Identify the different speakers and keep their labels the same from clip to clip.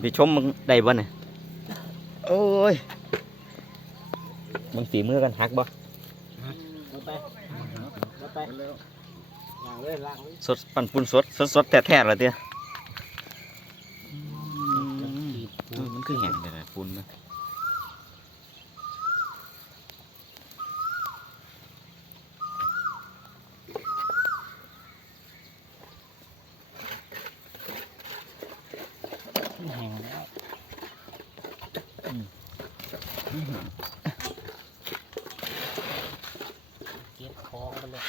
Speaker 1: ไปชมมึงได้บ่เนี่ยโอ้ยมึงฝีมือกันหักบ่
Speaker 2: เอาไปเอาไปล้างเลยล้างเลย
Speaker 1: สดปั่นปูนสดสดสดแท้ๆเลยเตี้ยเออมันคือแห้งเลยนะปูนมัน
Speaker 2: แห้งแล้วเก็บของไปเลย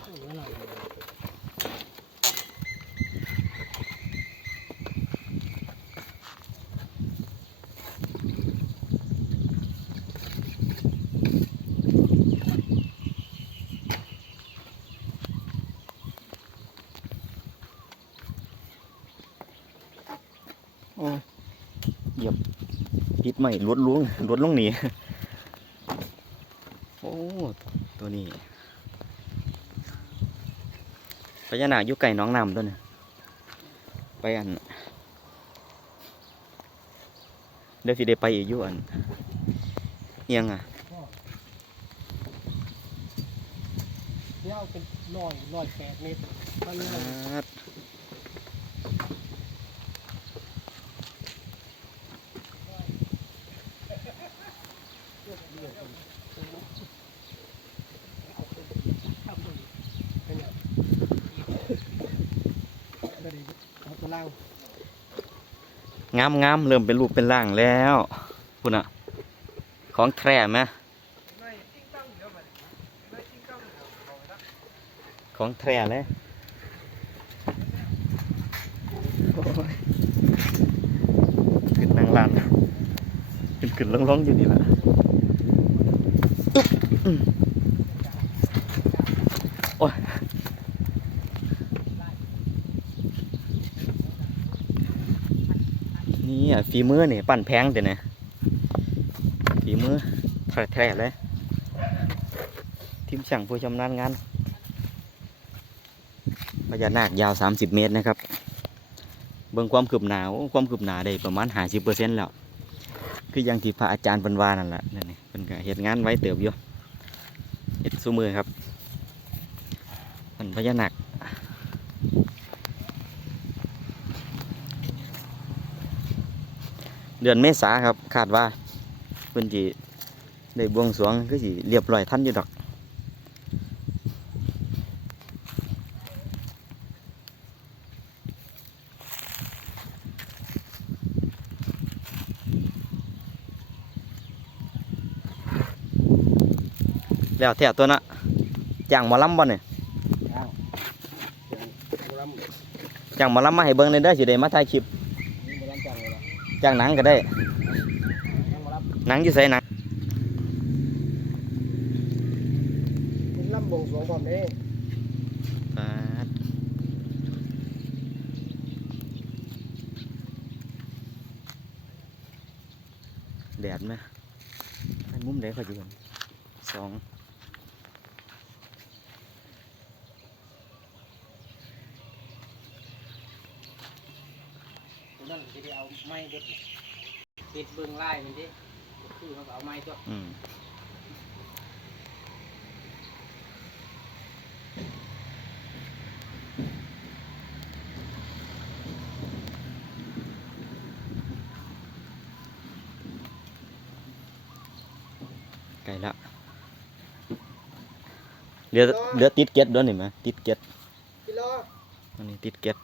Speaker 2: เอาไว้หน่อย
Speaker 1: โอ้ย เหยียบปิดใหม่ลวดล้วงลวดลงหนีโอ้ตัวนี้พญานาคอยู่ไก่น้องนำตัวนี้ไปอันเดี๋ยวสิได้ไปอีกอยู่อันเอียงอะ
Speaker 2: เดี๋ยวเอาเป็นร้อยร้อยแปดเมตรมันเลย
Speaker 1: ครับ
Speaker 2: เอาไปเป็นไงก็ดีเอาตัวล่า ง
Speaker 1: งามงามเริ่มเป็นรูปเป็นร่างแล้วคุณอะของแท้ไหมของแท้เลยขึ้นนั่งลานขึ้นขึ้นลงลงอยู่นี่แหละตุ๊บอืมโอ้ย นี่อะฝีมือนี่ปั่นแพงเดี๋ยนะฝีมือแท้ๆเลยทีมช่างผู้ชำนาญงานพญานาคยาว 30 เมตรนะครับ เบิ่งความคืบหนาความคืบหนาได้ประมาณ50%แล้ว คืออย่างที่พระอาจารย์เพิ่นว่านั่นแหละนั่นนี่เพิ่นก็เฮ็ดงานไว้เติบอยู่เฮ็ดซุมือครับมันพญานาค เดือนเมษาครับคาดว่าเพิ่นสิได้บวงสรวงคือสิเรียบร้อยทันอยู่ดอกแล้วแท้ตัวน่ะจ้างหมอลำบ่เนี่ย
Speaker 2: ย่างโบราณ
Speaker 1: จ้างหมอลำมาให้เบิ่งในอยเด้อสิได้มาถ่ายคลิป
Speaker 2: จ้า
Speaker 1: งหนังก็ได้
Speaker 2: ย่างโบราณ
Speaker 1: หนังอยู่ไสหนัง
Speaker 2: เป็นลำบวงสรวงพร้อมเด้
Speaker 1: ปาดแดดไหมให้มุมไหนเขาอยู่กันสอง
Speaker 2: ตัวนั้น จะได้เอาไม้เด็ดนี่ปิดเบื้องไล่มันดิคือเขาเอาไม้ตัว
Speaker 1: อืมไกลละเรือเรือติดเก็ตด้วยนี่ไหมติดเก็ต
Speaker 2: กิโล
Speaker 1: อันนี้ติดเก็ต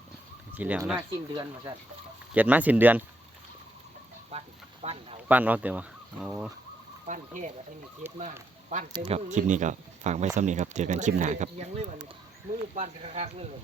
Speaker 1: ทีแล้ว
Speaker 2: มา
Speaker 1: นะ
Speaker 2: สิ้นเดือนมาสั่น
Speaker 1: เก็ตมาสิ้นเดือน
Speaker 2: ปั้นปั้นเอา
Speaker 1: ปั้นเราเดี๋ยวโอ้
Speaker 2: ปั้นเทพอะให้มีเคสมากปั้นเต็ม
Speaker 1: ครับ
Speaker 2: มือ
Speaker 1: คลิปนี้ก็ฝากไว้สำนี้ครับ เจอกันคลิปหน้าครับ
Speaker 2: เอียงเลยมันมือปั้นกระคักๆเลยมัน